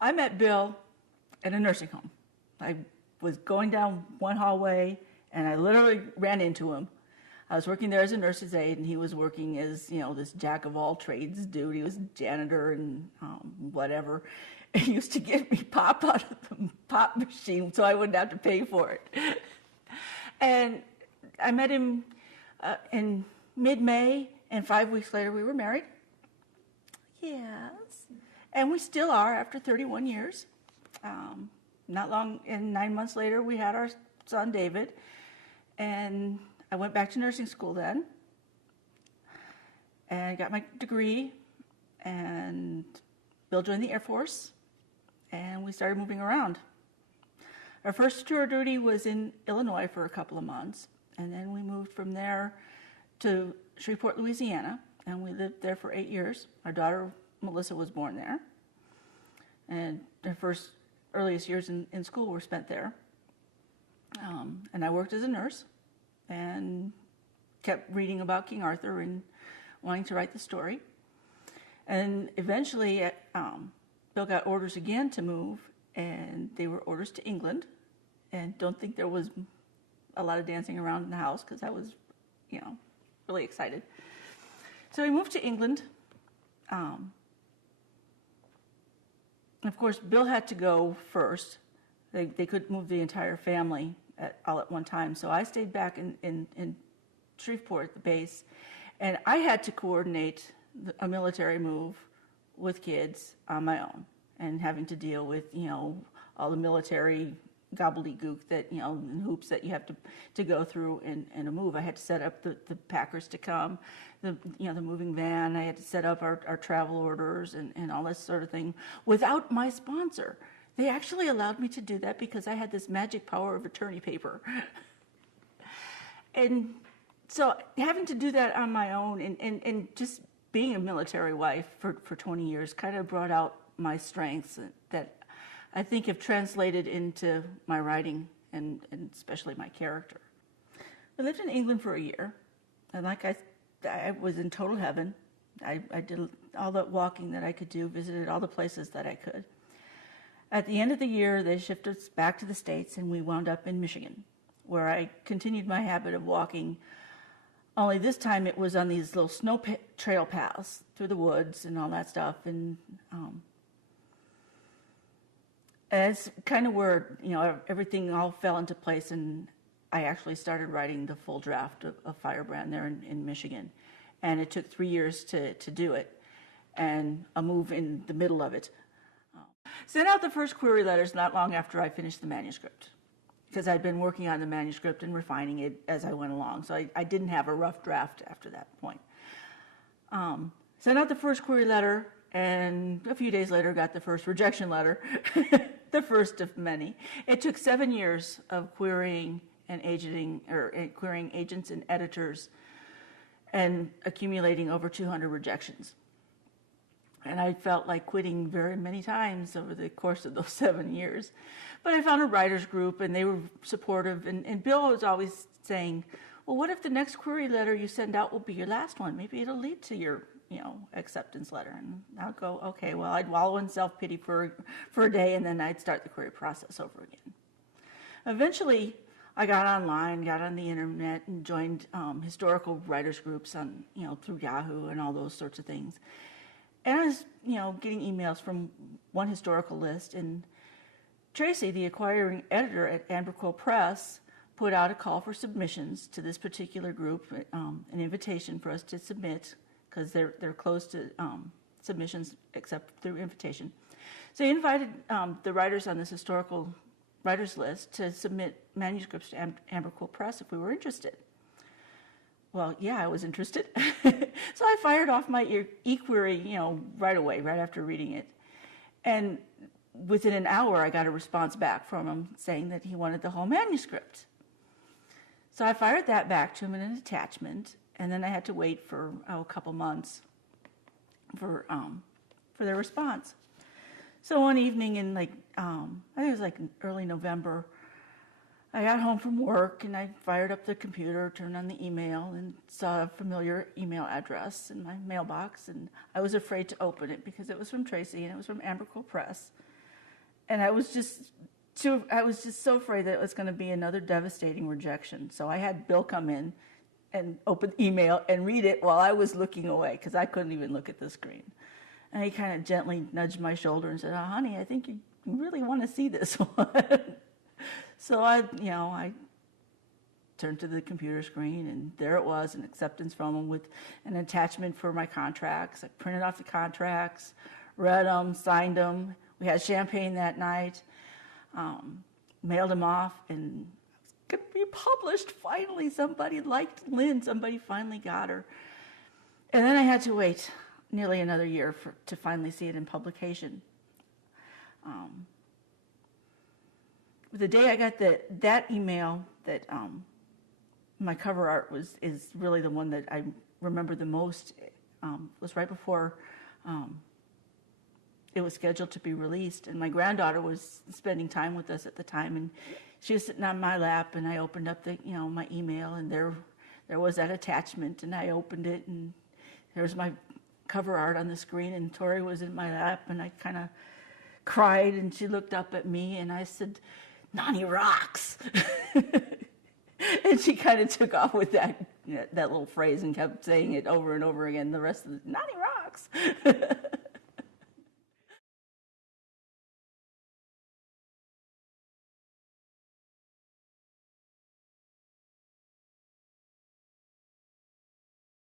I met Bill at a nursing home. I was going down one hallway, and I literally ran into him. I was working there as a nurse's aide, and he was working as, this jack of all trades dude. He was janitor and whatever. He used to get me pop out of the pop machine so I wouldn't have to pay for it. And I met him in mid-May, and 5 weeks later we were married. Yes. And we still are after 31 years. Not long, and 9 months later, we had our son, David. And I went back to nursing school then. And got my degree. And Bill joined the Air Force. And we started moving around. Our first tour of duty was in Illinois for a couple of months. And then we moved from there to Shreveport, Louisiana. And we lived there for 8 years. Our daughter, Melissa, was born there. And her earliest years in school were spent there. And I worked as a nurse and kept reading about King Arthur and wanting to write the story. And eventually, Bill got orders again to move, and they were orders to England. And don't think there was a lot of dancing around in the house because I was, really excited. So we moved to England. Of course, Bill had to go first. They couldn't move the entire family all at one time. So I stayed back in Shreveport at the base, and I had to coordinate a military move with kids on my own and having to deal with, all the military gobbledygook that, and hoops that you have to go through in a move. I had to set up the packers to come, the moving van. I had to set up our travel orders and all this sort of thing without my sponsor. They actually allowed me to do that because I had this magic power of attorney paper. And so having to do that on my own and just being a military wife for 20 years kind of brought out my strengths that I think have translated into my writing and especially my character. I lived in England for a year, and like I was in total heaven. I did all the walking that I could do, visited all the places that I could. At the end of the year, they shifted us back to the States, and we wound up in Michigan, where I continued my habit of walking, only this time it was on these little snow trail paths through the woods and all that stuff. And it's kind of where, everything all fell into place, and I actually started writing the full draft of Firebrand there in Michigan. And it took 3 years to do it, and a move in the middle of it. Sent out the first query letters not long after I finished the manuscript, because I'd been working on the manuscript and refining it as I went along. So I didn't have a rough draft after that point. Sent out the first query letter, and a few days later got the first rejection letter, the first of many. It took 7 years of querying and agenting, or querying agents and editors, and accumulating over 200 rejections. And I felt like quitting very many times over the course of those 7 years. But I found a writer's group, and they were supportive. And Bill was always saying, well, what if the next query letter you send out will be your last one? Maybe it'll lead to your, acceptance letter. And I'd go, okay, well, I'd wallow in self-pity for a day, and then I'd start the query process over again. Eventually, I got online, got on the internet, and joined historical writers groups on, through Yahoo and all those sorts of things. And I was, getting emails from one historical list, and Tracy, the acquiring editor at Amberquill Press, put out a call for submissions to this particular group, an invitation for us to submit, because they're closed to submissions except through invitation. So he invited the writers on this historical writers list to submit manuscripts to Amberquill Press if we were interested. Well, yeah, I was interested. So I fired off my e-query, right away, right after reading it. And within an hour, I got a response back from him saying that he wanted the whole manuscript. So I fired that back to him in an attachment, and then I had to wait for a couple months for their response. So one evening in I think it was early November, I got home from work, and I fired up the computer, turned on the email, and saw a familiar email address in my mailbox, and I was afraid to open it because it was from Tracy, and it was from Amberquill Press. And I was just so afraid that it was going to be another devastating rejection. So I had Bill come in and open the email and read it while I was looking away because I couldn't even look at the screen. And he kind of gently nudged my shoulder and said, "Oh, honey, I think you really want to see this one." So I turned to the computer screen, and there it was, an acceptance from him with an attachment for my contracts. I printed off the contracts, read them, signed them. We had champagne that night, mailed them off, and it was going to be published. Finally, somebody liked Lynn. Somebody finally got her. And then I had to wait nearly another year to finally see it in publication. The day I got that email that my cover art is really the one that I remember the most. Was right before it was scheduled to be released, and my granddaughter was spending time with us at the time, and she was sitting on my lap, and I opened up my email, and there was that attachment, and I opened it, and there was my cover art on the screen, and Tori was in my lap, and I kind of cried, and she looked up at me, and I said, "Nani rocks." And she kind of took off with that little phrase and kept saying it over and over again the rest of the Nani rocks.